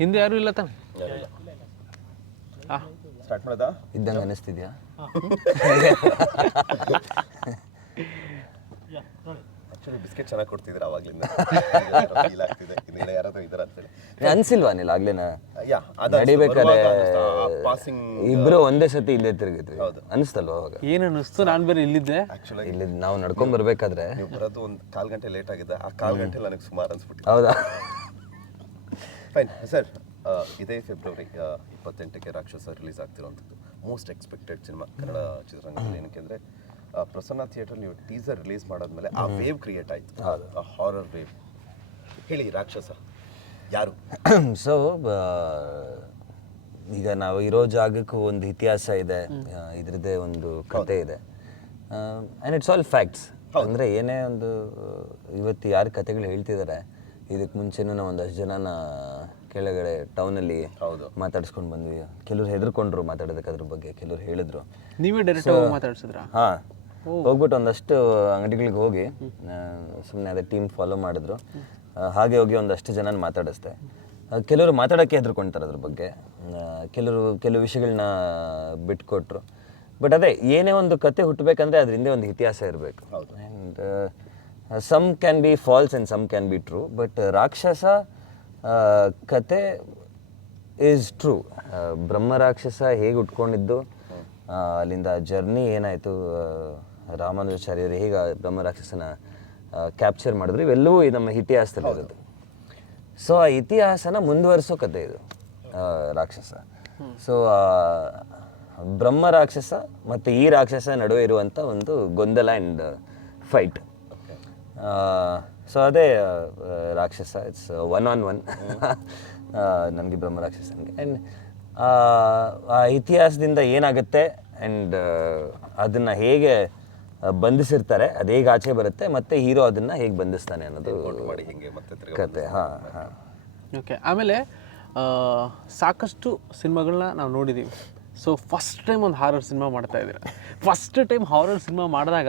ಹಿಂದೆ ಯಾರು ಇಲ್ಲ ತಾನೆ? ಸ್ಟಾರ್ಟ್ ಮಾಡೋದಾ? ಇದ್ದಂಗೆ ಅನಿಸ್ತಿದ್ಯಾ? ಆಕ್ಚುಲಿ ಬಿಸ್ಕೆಟ್ ಚೆನ್ನಾಗಿ ಕೊಡ್ತಿದ್ರು ಅವಾಗ್ಲಿಂದ. ಫೀಲ್ ಆಗ್ತಿದೆ ಇನ್ನೇನು ಯಾರಾದ್ರೂ ಇದಾರೆ ಅಂತೇಳಿ. ಅನ್ಸಿಲ್ವಾ ನೀನು ಆಗ್ಲೇನ ಯಾ ನಡಿಬೇಕಾದ್ರೆ ಪಾಸಿಂಗ್ ಇಬ್ರು ಒಂದೇ ಸತಿ ಇಲ್ಲೇ ತಿರುಗಿದ್ವಿ ಅನಿಸ್ತಲ್ವಾ ಅವಾಗ? ಏನು ಅನ್ನಿಸ್ತು? ನಾನು ಬೇರೆ ಇಲ್ಲಿದ್ದೆ. ಆಕ್ಚುಲಿ ಇಲ್ಲಿ ನಾವು ನಡ್ಕೊಂಡ್ ಬರ್ಬೇಕಾದ್ರೆ ನೀವು ಬರೋದು ಒಂದು 1/4 ಗಂಟೆ ಲೇಟ್ ಆಗಿದೆ. ಆ 1/4 ಗಂಟೆ ನನಗೆ ಸುಮಾರು ಅನ್ಸ್ಬಿಟ್ಟಿದೆ. ಹೌದಾ? ಫೈನ್ ಸರ್, ಇದೇ ಫೆಬ್ರವರಿ 28ಕ್ಕೆ ರಾಕ್ಷಸ ರಿಲೀಸ್ ಆಗ್ತಿರೋಂಥದ್ದು ಮೋಸ್ಟ್ ಎಕ್ಸ್ಪೆಕ್ಟೆಡ್ ಸಿನಿಮಾ ಕನ್ನಡ ಚಿತ್ರರಂಗದಲ್ಲಿ. ಏನಕ್ಕೆ ಅಂದರೆ ಪ್ರಸನ್ನ ಥಿಯೇಟರ್ ನೀವು ಟೀಸರ್ ರಿಲೀಸ್ ಮಾಡಾದ್ಮೇಲೆ ಆ ವೇವ್ ಕ್ರಿಯೇಟ್ ಆಯಿತು, ಆ ಹಾರರ್ ವೇವ್. ಹೇಳಿ, ರಾಕ್ಷಸ ಯಾರು? ಸೊ ಈಗ ನಾವು ಇರೋ ಜಾಗಕ್ಕೂ ಒಂದು ಇತಿಹಾಸ ಇದೆ, ಇದ್ರದ್ದೇ ಒಂದು ಕತೆ ಇದೆ. And it's all facts. ಅಂದರೆ ಏನೇ ಒಂದು ಇವತ್ತು ಯಾರು ಕತೆಗಳು ಹೇಳ್ತಿದ್ದಾರೆ, ಇದಕ್ಕೆ ಮುಂಚೆನೂ ನಾವು ಒಂದಷ್ಟು ಜನನ ಕೆಳಗಡೆ ಟೌನಲ್ಲಿ ಮಾತಾಡ್ಸ್ಕೊಂಡು ಬಂದ್ವಿ. ಕೆಲವ್ರು ಹೆದರ್ಕೊಂಡ್ರು ಮಾತಾಡೋದಕ್ಕೆ ಅದ್ರ ಬಗ್ಗೆ, ಕೆಲವ್ರು ಹೇಳಿದ್ರು. ನೀವೇ ಡೈರೆಕ್ಟ್ ಮಾತಾಡ್ಸಿದ್ರ? ಹಾಂ, ಹೋಗ್ಬಿಟ್ಟು ಒಂದಷ್ಟು ಅಂಗಡಿಗಳಿಗೆ ಹೋಗಿ ಸುಮ್ಮನೆ ಅದೇ ಟೀಮ್ ಫಾಲೋ ಮಾಡಿದ್ರು. ಹಾಗೆ ಹೋಗಿ ಒಂದಷ್ಟು ಜನನ ಮಾತಾಡಿಸ್ದೆ. ಕೆಲವರು ಮಾತಾಡೋಕ್ಕೆ ಹೆದರ್ಕೊಳ್ತಾರೆ ಅದ್ರ ಬಗ್ಗೆ, ಕೆಲವು ವಿಷಯಗಳನ್ನ ಬಿಟ್ಕೊಟ್ರು. ಬಟ್ ಅದೇ ಏನೇ ಒಂದು ಕತೆ ಹುಟ್ಟಬೇಕಂದ್ರೆ ಅದ್ರ ಹಿಂದೆ ಒಂದು ಇತಿಹಾಸ ಇರಬೇಕು. And some can be false and some can be true. But ರಾಕ್ಷಸ ಕತೆ ಈಸ್ ಟ್ರೂ. ಬ್ರಹ್ಮ ರಾಕ್ಷಸ ಹೇಗೆ ಉಟ್ಕೊಂಡಿದ್ದು, ಅಲ್ಲಿಂದ ಜರ್ನಿ ಏನಾಯಿತು, ರಾಮಾನುಜಾಚಾರ್ಯರು ಹೇಗೆ ಬ್ರಹ್ಮ ರಾಕ್ಷಸನ ಕ್ಯಾಪ್ಚರ್ ಮಾಡಿದ್ರು, ಇವೆಲ್ಲವೂ ನಮ್ಮ ಇತಿಹಾಸದಲ್ಲಿರೋದು. ಸೊ ಆ ಇತಿಹಾಸನ ಮುಂದುವರಿಸೋ ಕತೆ ಇದು ರಾಕ್ಷಸ. ಸೊ ಬ್ರಹ್ಮ ರಾಕ್ಷಸ ಮತ್ತು ಈ ರಾಕ್ಷಸ ನಡುವೆ ಇರುವಂಥ ಒಂದು ಗೊಂದಲ ಆ್ಯಂಡ್ ಫೈಟ್. ಸೊ ಅದೇ ರಾಕ್ಷಸ. ಇಟ್ಸ್ 1-on-1 ನನಗೆ ಬ್ರಹ್ಮ ರಾಕ್ಷಸನಿಗೆ. ಆ್ಯಂಡ್ ಆ ಇತಿಹಾಸದಿಂದ ಏನಾಗುತ್ತೆ ಆ್ಯಂಡ್ ಅದನ್ನು ಹೇಗೆ ಬಂಧಿಸಿರ್ತಾರೆ, ಅದು ಹೇಗೆ ಆಚೆ ಬರುತ್ತೆ, ಮತ್ತು ಹೀರೋ ಅದನ್ನು ಹೇಗೆ ಬಂಧಿಸ್ತಾನೆ ಅನ್ನೋದು ಕತೆ. ಹಾಂ ಹಾಂ. ಓಕೆ. ಆಮೇಲೆ ಸಾಕಷ್ಟು ಸಿನಿಮಾಗಳನ್ನ ನಾವು ನೋಡಿದ್ದೀವಿ. ಸೊ ಫಸ್ಟ್ ಟೈಮ್ ಒಂದು ಹಾರರ್ ಸಿನಿಮಾ ಮಾಡ್ತಾ ಇದ್ದೀರಾ. ಫಸ್ಟ್ ಟೈಮ್ ಹಾರರ್ ಸಿನಿಮಾ ಮಾಡಿದಾಗ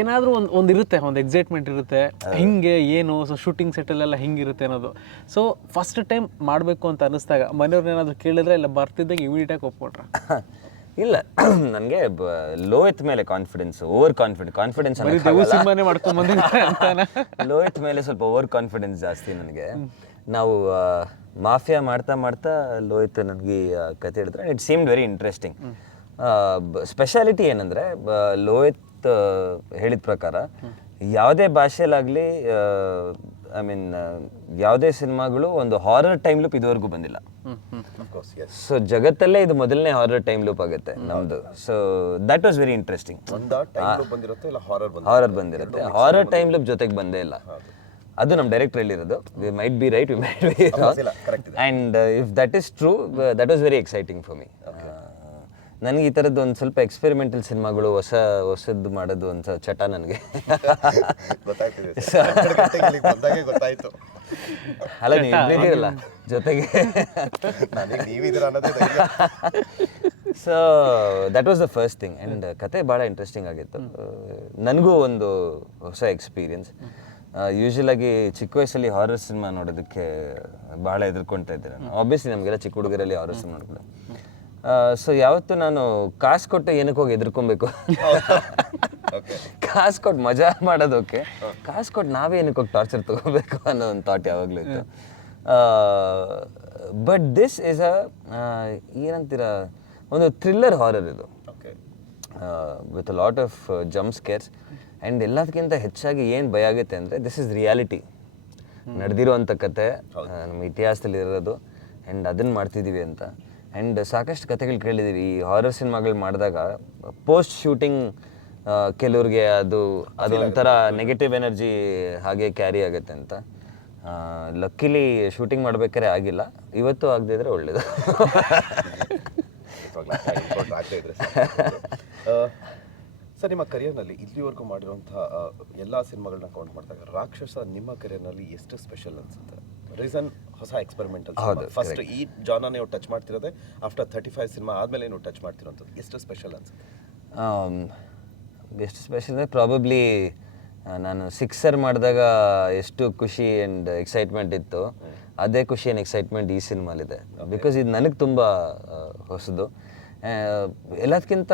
ಏನಾದರೂ ಒಂದು ಇರುತ್ತೆ, ಒಂದು ಎಕ್ಸೈಟ್ಮೆಂಟ್ ಇರುತ್ತೆ, ಹಿಂಗೆ ಏನು ಸೊ ಶೂಟಿಂಗ್ ಸೆಟಲ್ಲೆಲ್ಲ ಹಿಂಗಿರುತ್ತೆ ಅನ್ನೋದು. ಸೊ ಫಸ್ಟ್ ಟೈಮ್ ಮಾಡಬೇಕು ಅಂತ ಅನ್ನಿಸ್ದಾಗ ಮನೆಯವ್ರನ್ನ ಏನಾದರೂ ಕೇಳಿದ್ರೆ ಇಲ್ಲ ಬರ್ತಿದ್ದಾಗ ಇಮಿಡಿಯೇಟಾಗಿ ಒಪ್ಕೊಟ್ರ? ಇಲ್ಲ, ನನಗೆ ಲೋಹಿತ್ ಮೇಲೆ ಕಾನ್ಫಿಡೆನ್ಸ್, ಓವರ್ ಕಾನ್ಫಿಡೆನ್ಸ್ ಸಿನಿಮಾನೇ ಮಾಡ್ಕೊಂಡು ಬಂದಿದ್ದಾರೆ ಅಂತಾನೆ. ಲೋಹಿತ್ ಮೇಲೆ ಸ್ವಲ್ಪ ಓವರ್ ಕಾನ್ಫಿಡೆನ್ಸ್ ಜಾಸ್ತಿ ನನಗೆ. ನಾವು ಮಾಫಿಯಾ ಮಾಡ್ತಾ ಮಾಡ್ತಾ ಲೋಹಿತ್ ನನಗೆ ಕತೆ ಹೇಳಿದ್ರೆ it seemed very interesting. Speciality ಏನಂದರೆ ಲೋಹಿತ್ ಹೇಳಿದ ಪ್ರಕಾರ ಯಾವುದೇ ಭಾಷೆಯಲ್ಲಾಗಲಿ, ಐ ಮೀನ್ ಯಾವುದೇ ಸಿನಿಮಾಗಳು ಒಂದು ಹಾರರ್ ಟೈಮ್ ಲೂಪ್ ಇದುವರೆಗೂ ಬಂದಿಲ್ಲ. ಸೊ ಜಗತ್ತಲ್ಲೇ ಇದು ಮೊದಲನೇ ಹಾರರ್ ಟೈಮ್ ಲೂಪ್ ಆಗುತ್ತೆ ನಮ್ದು. So that was very interesting. Horror ಬಂದಿರುತ್ತೆ, ಹಾರರ್ ಟೈಮ್ ಲೂಪ್ ಜೊತೆಗೆ ಬಂದೇ ಇಲ್ಲ. ಅದು ನಮ್ಮ ಡೈರೆಕ್ಟರ್ ಹೇಳಿರೋದು. We might be right, we might be wrong. And if that is true, that was very exciting for me. ನನಗೆ ಈ ಥರದ್ದು ಒಂದು ಸ್ವಲ್ಪ ಎಕ್ಸ್ಪೆರಿಮೆಂಟಲ್ ಸಿನಿಮಾಗಳು ಹೊಸದ್ದು ಮಾಡೋದು ಒಂದು ಚಟ ನನಗೆ. ಅಲ್ಲ, ನೀವು ಇದ್ದೀರಲ್ಲ ಜೊತೆಗೆ. So that was the first thing. And ಕತೆ ಭಾಳ ಇಂಟ್ರೆಸ್ಟಿಂಗ್ ಆಗಿತ್ತು. ನನಗೂ ಒಂದು ಹೊಸ ಎಕ್ಸ್ಪೀರಿಯನ್ಸ್. ಯೂಶ್ವಲಾಗಿ ಚಿಕ್ಕ ವಯಸ್ಸಲ್ಲಿ ಹಾರರ್ ಸಿನಿಮಾ ನೋಡೋದಕ್ಕೆ ಭಾಳ ಹೆದರ್ಕೊಳ್ತಾ ಇದ್ದೆ ನಾನು. ಆಬ್ವಿಯಸ್ಲಿ ನಮಗೆಲ್ಲ ಚಿಕ್ಕ ಹುಡುಗರಲ್ಲಿ ಹಾರರ್ ಸಿನಿಮಾ ನೋಡ್ಕೊಂಡು. ಸೊ ಯಾವತ್ತು ನಾನು ಕಾಸು ಕೊಟ್ಟು ಏನಕ್ಕೆ ಹೋಗಿ ಎದುರ್ಕೊಬೇಕು, ಕಾಸು ಕೊಟ್ಟು ಮಜಾ ಮಾಡೋದಕ್ಕೆ, ಕಾಸು ಕೊಟ್ಟು ನಾವೇ ಏನಕ್ಕೆ ಹೋಗಿ ಟಾರ್ಚರ್ ತೊಗೋಬೇಕು ಅನ್ನೋ ಒಂದು ಥಾಟ್ ಯಾವಾಗಲೂ ಇತ್ತು. ಬಟ್ ದಿಸ್ ಈಸ್ ಏನಂತೀರ, ಒಂದು ಥ್ರಿಲ್ಲರ್ ಹಾರರ್ ಇದು, with a lot of jump scarce. And ಎಲ್ಲದಕ್ಕಿಂತ ಹೆಚ್ಚಾಗಿ ಏನು ಭಯ ಆಗುತ್ತೆ ಅಂದರೆ ದಿಸ್ ಇಸ್ ರಿಯಾಲಿಟಿ, ನಡೆದಿರುವಂಥ ಕತೆ, ನಮ್ಮ ಇತಿಹಾಸದಲ್ಲಿ ಇರೋದು. ಆ್ಯಂಡ್ ಅದನ್ನು ಮಾಡ್ತಿದ್ದೀವಿ ಅಂತ. ಆ್ಯಂಡ್ ಸಾಕಷ್ಟು ಕತೆಗಳು ಕೇಳಿದ್ದೀವಿ ಈ ಹಾರರ್ ಸಿನಿಮಾಗಳು ಮಾಡಿದಾಗ. ಪೋಸ್ಟ್ ಶೂಟಿಂಗ್ ಕೆಲವ್ರಿಗೆ ಅದು ಒಂಥರ ನೆಗೆಟಿವ್ ಎನರ್ಜಿ ಹಾಗೆ ಕ್ಯಾರಿ ಆಗುತ್ತೆ ಅಂತ. ಲಕ್ಕಿಲಿ ಶೂಟಿಂಗ್ ಮಾಡ್ಬೇಕಾದ್ರೆ ಆಗಿಲ್ಲ, ಇವತ್ತು ಆಗದೇ ಇದ್ರೆ ಒಳ್ಳೇದು. ಸರ್, ನಿಮ್ಮ ಕರಿಯರ್ನಲ್ಲಿ ಇಲ್ಲಿವರೆಗೂ ಮಾಡಿರುವಂಥ ಎಲ್ಲ ಸಿನಿಮಾಗಳನ್ನ ಕೌಂಟ್ ಮಾಡಿದಾಗ ರಾಕ್ಷಸ ನಿಮ್ಮ ಕರಿಯರ್ನಲ್ಲಿ ಎಷ್ಟು ಸ್ಪೆಷಲ್ ಅನ್ಸುತ್ತೆ? ರೀಸನ್ ಹೊಸ ಎಕ್ಸ್ಪೆರಿಮೆಂಟಲ್. ಫಸ್ಟ್ ಈ ಜಾನ ನೀವು ಟಚ್ ಮಾಡ್ತಿರೋದೆ ಆಫ್ಟರ್ 35 ಸಿನಿಮಾ ಆದಮೇಲೆ ನೀವು ಟಚ್ ಮಾಡ್ತಿರೋಂಥದ್ದು. ಎಷ್ಟು ಸ್ಪೆಷಲ್ ಅನ್ಸುತ್ತೆ? ಎಷ್ಟು ಸ್ಪೆಷಲ್ ಅಂದರೆ ಪ್ರಾಬಬ್ಲಿ ನಾನು ಸಿಕ್ಸರ್ ಮಾಡಿದಾಗ ಎಷ್ಟು ಖುಷಿ ಆ್ಯಂಡ್ ಎಕ್ಸೈಟ್ಮೆಂಟ್ ಇತ್ತು, ಅದೇ ಖುಷಿ ಆ್ಯಂಡ್ ಎಕ್ಸೈಟ್ಮೆಂಟ್ ಈ ಸಿನಿಮಾಲಿದೆ. ಬಿಕಾಸ್ ಇದು ನನಗೆ ತುಂಬ ಹೊಸದು. ಎಲ್ಲದಕ್ಕಿಂತ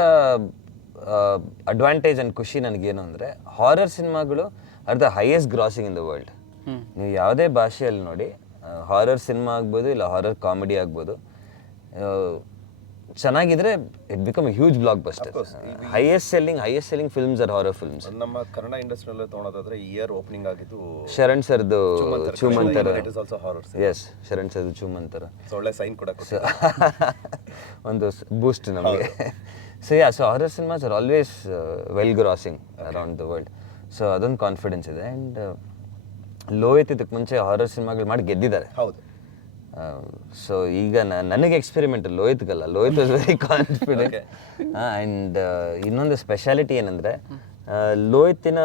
ಅಡ್ವಾಂಟೇಜ್ ಆ್ಯಂಡ್ ಖುಷಿ ನನಗೇನು ಅಂದರೆ, ಹಾರರ್ ಸಿನಿಮಾಗಳು are the highest grossing in the world. ನೀವು ಯಾವುದೇ ಭಾಷೆಯಲ್ಲಿ ನೋಡಿ, ಹಾರರ್ ಸಿನಿಮಾ ಆಗ್ಬೋದು ಇಲ್ಲ ಹಾರರ್ ಕಾಮಿಡಿ ಆಗ್ಬೋದು, ಚೆನ್ನಾಗಿದ್ರೆ it become a huge blockbuster. Highest selling films are horror films. ನಮ್ಮ ಕನ್ನಡ ಇಂಡಸ್ಟ್ರಿಯಲ್ಲೇ ತೊಗೊಳೋದಾದ್ರೆ ಇಯರ್ ಓಪನಿಂಗ್ ಆಗಿದ್ದು ಶರಣ್ ಸರ್ದು Choo Mantar. It is also horror. Yes, Sharan ಸರ್ದು ಚೂಮಂತರ ಒಳ್ಳೆ ಸೈನ್ ಕೂಡ ಒಂದು ಬೂಸ್ಟ್ ನಮಗೆ. So horror cinemas are always well grossing around the world. So ಅದೊಂದು ಕಾನ್ಫಿಡೆನ್ಸ್ ಇದೆ. ಆ್ಯಂಡ್ ಲೋಹಿತ್ ಇದಕ್ಕೆ ಮುಂಚೆ ಹಾರರ್ ಸಿನಿಮಾಗಳು ಮಾಡಿ ಗೆದ್ದಿದ್ದಾರೆ. ಹೌದು. ಸೊ ಈಗ ನನಗೆ ಎಕ್ಸ್ಪೆರಿಮೆಂಟ್, ಲೋಹಿತ್ಗಲ್ಲ. Lohith was very confident. And ಇನ್ನೊಂದು ಸ್ಪೆಷಾಲಿಟಿ ಏನಂದರೆ, ಲೋಹಿತಿನ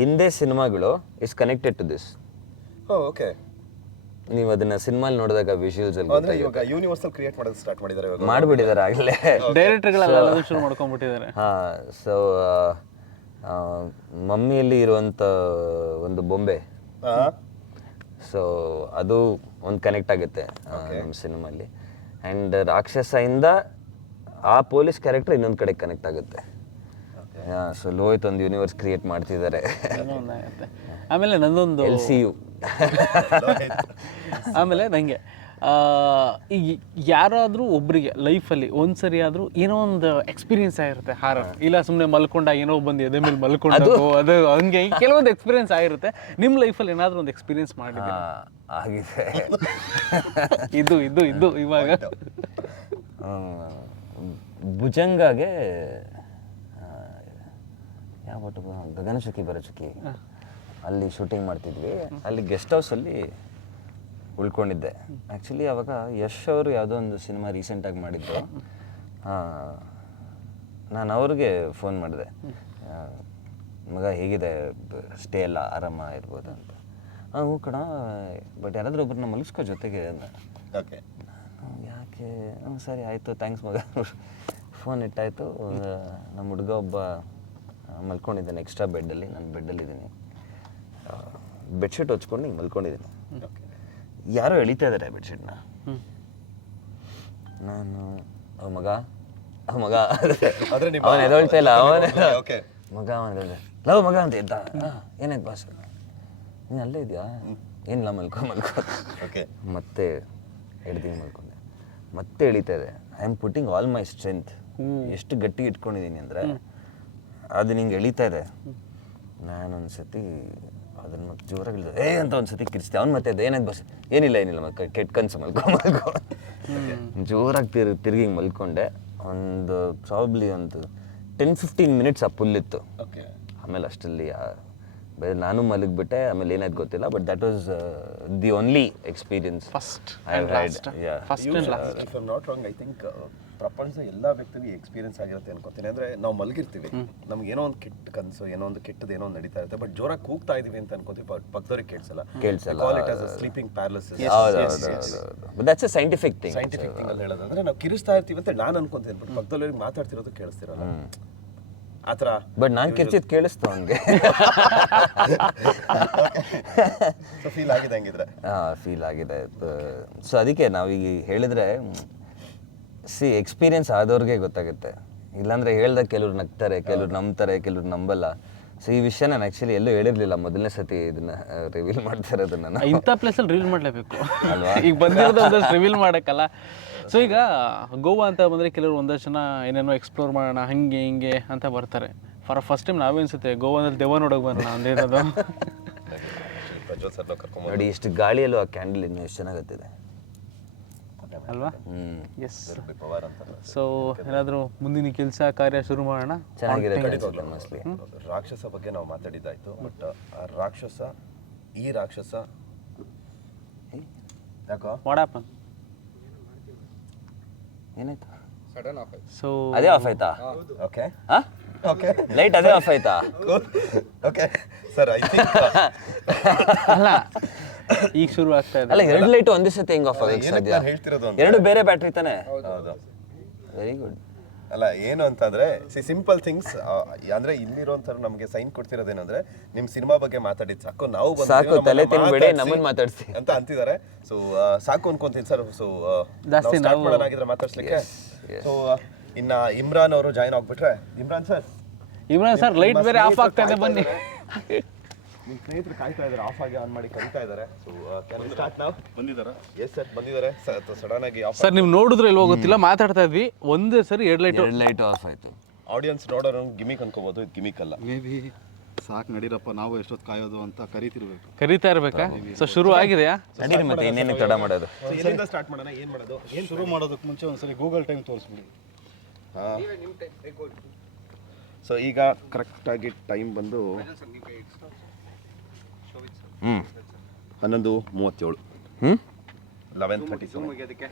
ಹಿಂದೆ ಸಿನಿಮಾಗಳು is connected to this. Okay. ನೀವು ಅದನ್ನ ಸಿನಿಮಾಲ್ ನೋಡಿದಾಗ ವಿಜುವಲ್ಸ್ ಅಲ್ಲಿ ಅಂದ್ರೆ ಇವಾಗ ಯೂನಿವರ್ಸಲ್ ಕ್ರಿಯೇಟ್ ಮಾಡೋದು ಸ್ಟಾರ್ಟ್ ಮಾಡಿದ್ದಾರೆ ಇವಾಗ. ಮಾಡಿಬಿಟ್ಟಿದ್ದಾರೆ ಆಗಲೇ. ಡೈರೆಕ್ಟರ್ಗಳೆಲ್ಲ ಶುರು ಮಾಡ್ಕೊಂಡ್ಬಿಟ್ಟಿದ್ದಾರೆ. ಸೊ ಮಮ್ಮಿಯಲ್ಲಿ ಇರುವಂಥ ಒಂದು ಬೊಂಬೆ, ಸೊ ಅದು ಒಂದು ಕನೆಕ್ಟ್ ಆಗುತ್ತೆ ನಮ್ಮ ಸಿನಿಮಾಲಿ. ಆ್ಯಂಡ್ ರಾಕ್ಷಸದಿಂದ ಆ ಪೊಲೀಸ್ ಕ್ಯಾರೆಕ್ಟರ್ ಇನ್ನೊಂದು ಕಡೆ ಕನೆಕ್ಟ್ ಆಗುತ್ತೆ. ಸೊ ಲೋಹಿತ್ ಒಂದು ಯೂನಿವರ್ಸ್ ಕ್ರಿಯೇಟ್ ಮಾಡ್ತಿದ್ದಾರೆ. ಆಮೇಲೆ ನಂದೊಂದು LCU. ಆಮೇಲೆ ನನಗೆ ಈಗ ಯಾರಾದರೂ ಒಬ್ಬರಿಗೆ ಲೈಫಲ್ಲಿ ಒಂದ್ಸರಿ ಆದರೂ ಏನೋ ಒಂದು ಎಕ್ಸ್ಪೀರಿಯನ್ಸ್ ಆಗಿರುತ್ತೆ ಹಾರರ್. ಇಲ್ಲ ಸುಮ್ಮನೆ ಮಲ್ಕೊಂಡ ಏನೋ ಬಂದು ಎದೆ ಮೇಲೆ ಮಲ್ಕೊಂಡು ಅದು ಹಂಗೆ ಕೆಲವೊಂದು ಎಕ್ಸ್ಪೀರಿಯನ್ಸ್ ಆಗಿರುತ್ತೆ. ನಿಮ್ಮ ಲೈಫಲ್ಲಿ ಏನಾದರೂ ಒಂದು ಎಕ್ಸ್ಪೀರಿಯನ್ಸ್ ಮಾಡಿದ್ದೀರಾ? ಆಗಿದೆ. ಇದು ಇದು ಇದು ಇವಾಗ ಭುಜಂಗಾಗೆ ಯಾವ ಗಗನಚುಕ್ಕಿ ಬರಚುಕ್ಕಿ ಅಲ್ಲಿ ಶೂಟಿಂಗ್ ಮಾಡ್ತಿದ್ವಿ. ಅಲ್ಲಿ ಗೆಸ್ಟ್ ಹೌಸಲ್ಲಿ ಉಳ್ಕೊಂಡಿದ್ದೆ. ಆ್ಯಕ್ಚುಲಿ ಅವಾಗ ಯಶ್ ಅವರು ಯಾವುದೋ ಒಂದು ಸಿನಿಮಾ ರೀಸೆಂಟಾಗಿ ಮಾಡಿದ್ದು. ನಾನು ಅವ್ರಿಗೆ ಫೋನ್ ಮಾಡಿದೆ, ಮಗ ಹೇಗಿದೆ, ಸ್ಟೇ ಎಲ್ಲ ಆರಾಮ ಇರ್ಬೋದು ಅಂತ. ಹ್ಞೂ ಕಣ, ಬಟ್ ಯಾರಾದರೂ ಒಬ್ಬರನ್ನ ಮಲಗಿಸ್ಕೋ ಜೊತೆಗೆ ಅಂದ. ಓಕೆ. ಯಾಕೆ? ಸರಿ ಆಯಿತು, ಥ್ಯಾಂಕ್ಸ್ ಮಗ. ಫೋನ್ ಇಟ್ಟಾಯಿತು. ನಮ್ಮ ಹುಡುಗ ಒಬ್ಬ ಮಲ್ಕೊಂಡಿದ್ದಾನೆ ಎಕ್ಸ್ಟ್ರಾ ಬೆಡ್ಡಲ್ಲಿ. ನಾನು ಬೆಡ್ಡಲ್ಲಿದ್ದೀನಿ, ಬೆಡ್ಶೀಟ್ ಹೊಚ್ಕೊಂಡು ಹಿಂಗೆ ಮಲ್ಕೊಂಡಿದ್ದೀನಿ. ಯಾರೋ ಎಳಿತಾ ಇದ್ದಾರೆ ಬೆಡ್ಶೀಟ್ನ. ನಾನು ಮಗ ಅವನು ಎದೊಳ್ತಾ ಇಲ್ಲ. ಮಗ ಅವನು ಲವ್ ಮಗ ಅಂತ ಇದ್ದ. ಏನಾಯ್ತು ಬಾಸ್? ನೀನು ಅಲ್ಲೇ ಇದೆಯಾ? ಏನಿಲ್ಲ, ಮಲ್ಕೊ. ಮತ್ತೆ ಹಿಡ್ದಿಂಗೆ ಮಲ್ಕೊಂಡೆ. ಮತ್ತೆ ಎಳಿತಾ ಇದೆ. I am putting all my strength. ಎಷ್ಟು ಗಟ್ಟಿ ಇಟ್ಕೊಂಡಿದ್ದೀನಿ ಅಂದರೆ ಅದು ನಿಂಗೆ ಎಳಿತಾ ಇದೆ. ನಾನೊಂದು ಸತಿ ಅದನ್ನು ಮತ್ತೆ ಜೋರಾಗಿ ಹೇಳಿದೆ, ಅಂತ ಒಂದು ಸತಿ ಕಿರಿಸ್ತೆ. ಅವ್ನು ಮತ್ತೆ ಅದು ಏನಾಯ್ತು ಬಸ್? ಏನಿಲ್ಲ ಕೆಟ್ಟ ಕನಸು, ಮಲ್ಕೊ. ಜೋರಾಗಿ ತಿರುಗಿ ಮಲ್ಕೊಂಡೆ. ಒಂದು ಪ್ರಾಬ್ಲಿ ಒಂದು 10-15 ಮಿನಿಟ್ಸ್ ಆ ಪುಲ್ಲಿತ್ತು. ಆಮೇಲೆ ಅಷ್ಟರಲ್ಲಿ ನಾನು ಮಲಗಿಬಿಟ್ಟೆ. ಆಮೇಲೆ ಏನಾಯ್ತು ಗೊತ್ತಿಲ್ಲ, but that was the only experience first if I not wrong, I think ಪ್ರಪಂಚದ ಎಲ್ಲ ವ್ಯಕ್ತಿಗೂ ಎಕ್ಸ್ಪೀರಿಯನ್ಸ್ ಆಗಿರುತ್ತೆ ಅನ್ಕೋತೀನಿ. ಅಂದ್ರೆ ನಾವು ಮಲಗಿರ್ತೀವಿ, ನಮ್ಗೆ ಏನೋ ಒಂದು ಕೆಟ್ಟ ಕನಸು, ಏನೋ ಒಂದು ಕೆಟ್ಟದ್ದು ಏನೋ ನಡೀತಾ ಇರುತ್ತೆ, ಬಟ್ ಜೋರಾಗಿ ಕೂಗ್ತಾ ಇದೀವಿ ಅಂತ ಅನ್ಕೋತೀವಿ, ಪಕ್ಕದವ್ರಿಗೆ ಕೇಳಿಸಲ್ಲ. Call it as a sleeping paralysis. But that's a scientific thing ಅಲ್ಲಿ ಹೇಳೋದಂದ್ರೆ ನಾವು ಕಿರಿಸ್ತಾ ಇರ್ತೀವಿ ಅಂತ ನಾನು ಅನ್ಕೊಂತೀನಿ, ಬಟ್ ಪಕ್ಕದವ್ರಿಗೆ ಮಾತಾಡ್ತಿರೋದು ಕೇಳಿಸ್ತಿರಲ್ಲ ಆ ಥರ. ಬಟ್ ನಾನು ಕಿರ್ಚಿದ್ ಕೇಳಿಸ್ತು ಅವನಿಗೆ. ಫೀಲ್ ಆಗಿದೆ ಹಂಗಿದ್ರೆ? ಫೀಲ್ ಆಗಿದೆ. ಸೊ ಅದಕ್ಕೆ ನಾವೀಗ ಹೇಳಿದ್ರೆ ಎಕ್ಸ್ಪೀರಿಯನ್ಸ್ ಆದವ್ರಿಗೆ ಗೊತ್ತಾಗುತ್ತೆ. ಇಲ್ಲಾಂದ್ರೆ ಹೇಳ್ದಾಗ ಕೆಲವ್ರು ನಗ್ತಾರೆ, ಕೆಲವ್ರು ನಂಬ್ತಾರೆ, ಕೆಲವ್ರು ನಂಬಲ್ಲ. ಸೊ ಈ ವಿಷಯ ನಾನು ಆ್ಯಕ್ಚುಲಿ ಎಲ್ಲೂ ಹೇಳಿರಲಿಲ್ಲ. ಮೊದಲನೇ ಸತಿ ಇದನ್ನ ರಿವೀಲ್ ಮಾಡ್ತಾ ಇರೋದನ್ನ ಇಂಥ ಪ್ಲೇಸಲ್ಲಿ ರಿವೀಲ್ ಮಾಡಲೇಬೇಕು ಅಲ್ವಾ? ಈಗ ಬಂದಿರೋದು ಒಂದಷ್ಟು ರಿವೀಲ್ ಮಾಡೋಕ್ಕಲ್ಲ. ಸೊ ಈಗ ಗೋವಾ ಅಂತ ಬಂದರೆ ಕೆಲವರು ಒಂದಷ್ಟು ಜನ ಏನೇನೋ ಎಕ್ಸ್ಪ್ಲೋರ್ ಮಾಡೋಣ ಹಂಗೆ ಹಿಂಗೆ ಅಂತ ಬರ್ತಾರೆ. ಫಸ್ಟ್ ಟೈಮ್ ನಾವೇ ಅನ್ಸುತ್ತೆ ಗೋವಾದಲ್ಲಿ ದೆವ್ವ ನೋಡೋಕೆ ಬರೋಣ ಅಂದಿರೋದು. ನೋಡಿ ಎಷ್ಟು ಗಾಳಿಯಲ್ಲೂ ಆ ಕ್ಯಾಂಡಲ್ ಇನ್ನೂ ಎಷ್ಟು ಚೆನ್ನಾಗತ್ತಿದೆ ಅಲ್ವಾ? ಎಸ್. ಸೊ ಏನಾದರೂ ಮುಂದಿನ ಕೆಲಸ ಕಾರ್ಯ ಶುರು ಮಾಡೋಣ. ಚೆನ್ನಾಗಿರುತ್ತೆ ಮೋಸ್ಟ್ಲಿ. ರಾಕ್ಷಸ ಬಗ್ಗೆ ನಾವು ಮಾತಾಡಿದ್ದಾಯ್ತು, ಬಟ್ ಆ ರಾಕ್ಷಸ, ಈ ರಾಕ್ಷಸ ಯಾಕೋ ವಾಟ್ ಹ್ಯಾಪನ್? ಏನಾಯ್ತು? ಸೊ ಅದೇ ಆಫ್ ಆಯ್ತಾ? ಓಕೆ ಓಕೆ, ಲೈಟ್ ಅದೇ ಆಫ್ ಆಯ್ತಾ? ಓಕೆ ಸರ್, ಐ ಥಿಂಕ್ ಅಲ್ಲ ಈಗ ಶುರು ಆಗ್ತಾ ಇದೆ. ಅಲ್ಲ, ಎರಡು ಲೈಟ್ ಒಂದೇ ಸತಿ ಹೆಂಗ್ ಆಫ್ ಆಗುತ್ತೆ? ಹೇಳ್ತಿರೋದು ಎರಡು ಬೇರೆ ಬ್ಯಾಟ್ರಿ ತಾನೆ? ಹೌದು. Very good. ಅಲ್ಲ ಏನು ಅಂತಂದ್ರೆ ಸಿಂಪಲ್ ಥಿಂಗ್ಸ್ ಅಂದ್ರೆ ಇಲ್ಲಿರೋಂಥವ್ರು ನಮಗೆ ಸೈನ್ ಕೊಡ್ತಿರೋದೇನಂದ್ರೆ ನಿಮ್ ಸಿನಿಮಾ ಬಗ್ಗೆ ಮಾತಾಡಿದ್ ಸಾಕು ನಾವು ಸಾಕು, ತಲೆ ತಿನ್ಬೇಡಿ, ನಮ್ಮನ್ನ ಮಾತಾಡ್ಸಿ ಅಂತ ಅಂತಿದ್ದಾರೆ. ಸೊ ಸಾಕು ಅನ್ಕೊಂತೀನಿ ಸರ್. ಸೊ ಜಾಸ್ತಿ ಸ್ಟಾರ್ಟ್ ಮಾಡೋಣಾಗಿದ್ರೆ ಮಾತಾಡ್ಸ್ಲಿಕ್ಕೆ. ಸೊ ಇನ್ನ ಇಮ್ರಾನ್ ಅವರು ಜಾಯ್ನ್ ಆಗ್ಬಿಟ್ರೆ. ಇಮ್ರಾನ್ ಸರ್ ಲೈಟ್ ಬೇರೆ ಆಫ್ ಆಗ್ತಾ ಇದೆ, ಬನ್ನಿ. ನಿಮ್ಮ ಸ್ನೇಹಿತರು ಕಾಯ್ತಾ ಇದ್ದಾರೆ, ಆಫ್ ಆಗಿ ಆನ್ ಮಾಡಿ ಕರೀತಾ ಇದ್ದಾರೆ. ಸೊ ಸ್ಟಾರ್ಟ್ ನಾವು ಬಂದಿದ್ದಾರೆ. ಎಸ್ ಸರ್ ಬಂದಿದ್ದಾರೆ. ಸಡನ್ ಆಗಿ ಆಫ್. ಸರ್ ನೀವು ನೋಡಿದ್ರೆ ಇಲ್ವೋ ಗೊತ್ತಿಲ್ಲ, ಮಾತಾಡ್ತಾ ಇದ್ವಿ, ಒಂದೇ ಸರಿ ಎರಡು ಲೈಟ್ ಆಫ್ ಆಯ್ತು. ಆಡಿಯನ್ಸ್ ನೋಡೋರು ಗಿಮಿಕ್ ಅನ್ಕೋಬಹುದು, ಇದು ಗಿಮಿಕ್ ಅಲ್ಲ. ಮೇ ಬಿ ಸಾಕು ನಡೀರಪ್ಪ, ನಾವು ಎಷ್ಟೊತ್ತು ಕಾಯೋದು ಅಂತ ಕರೀತಾ ಇರ್ಬೇಕಾ? ಸೊ ಶುರು ಆಗಿದೆಯಾ? ನಡೀರಿ, ಮತ್ತೆ ಇನ್ನೇನು ತಡ ಮಾಡೋದು. ಎಲ್ಲಿಂದ ಸ್ಟಾರ್ಟ್ ಮಾಡೋಣ? ಏನು ಮಾಡೋದು? ಶುರು ಮಾಡೋದಕ್ಕೆ ಮುಂಚೆ ಒಂದ್ಸರಿ ಗೂಗಲ್ ಟೈಮ್ ತೋರಿಸ್ಬಿಡಿ. ಸೊ ಈಗ ಕರೆಕ್ಟಾಗಿ ಟೈಮ್ ಬಂದು 11:37. 11:37.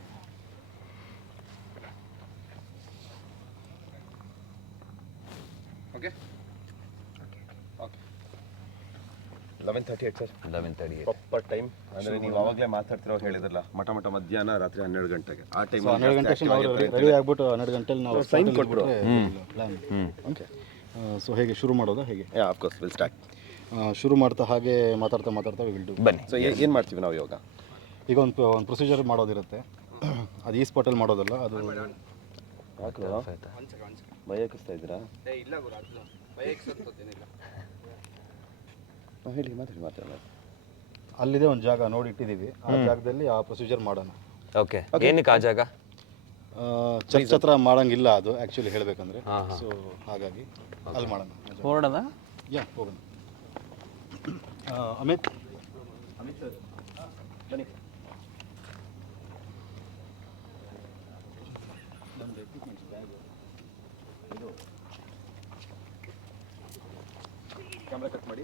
11:38 ಸರ್. 11:38 proper time. ಅಂದ್ರೆ ನೀವು ಅವಾಗಲೇ ಮಾತಾಡ್ತಿರೋ ಹೇಳಿದ್ರಲ್ಲ, ಮಠ ಮಧ್ಯಾಹ್ನ ರಾತ್ರಿ 12 ಗಂಟೆಗೆ ಆ ಟೈಮ್. 12 ಗಂಟೆ ರೆಡಿ ಆಗ್ಬಿಟ್ಟು 12 ಗಂಟೆಲಿ ನಾವು ಸೈನ್ ಕೊಟ್ಬಿಡು. ಪ್ಲಾನ್. ಓಕೆ, ಸೊ ಹೇಗೆ ಶುರು ಮಾಡೋದಾ? ಹೇಗೆ ಆಫ್ ಕೋರ್ಸ್ ವಿಲ್ ಸ್ಟಾರ್ಟ್. ಶುರು ಮಾಡ್ತಾ ಹಾಗೆ ಮಾತಾಡ್ತಾ ವಿಲ್ ಡು. ಬನ್ನಿ. ಸೊ ಏನು ಮಾಡ್ತೀವಿ ನಾವು ಇವಾಗ? ಈಗ ಒಂದು ಪ್ರೊಸೀಜರ್ ಮಾಡೋದಿರುತ್ತೆ. ಅದು ಈ ಸ್ಪಾಟಲ್ಲಿ ಮಾಡೋದಲ್ಲ, ಅದು ಭಯಕ್ಕಿಸ್ತಾ ಇದ್ದೀರಾ? ಹೇಳಿ, ಮಾತಾಡಿ. ಅಲ್ಲಿದೆ ಒಂದು ಜಾಗ ನೋಡಿ ಇಟ್ಟಿದ್ದೀವಿ, ಆ ಜಾಗದಲ್ಲಿ ಆ ಪ್ರೊಸೀಜರ್ ಮಾಡೋಣ. ಓಕೆ, ಏನಕ್ಕೆ ಆ ಜಾಗ? ಚರ್ಚ್ ಹತ್ರ ಮಾಡೋಂಗಿಲ್ಲ ಅದು ಆ್ಯಕ್ಚುಲಿ ಹೇಳಬೇಕಂದ್ರೆ. ಸೊ ಹಾಗಾಗಿ ಅಲ್ಲಿ ಮಾಡೋಣ. ಹೊರಡದ ಹೋಗೋಣ. ಅಮಿತ್ ಸರ್ ಬನ್ನಿ. ಕ್ಯಾಮ್ರಾ ಕಟ್ ಮಾಡಿ.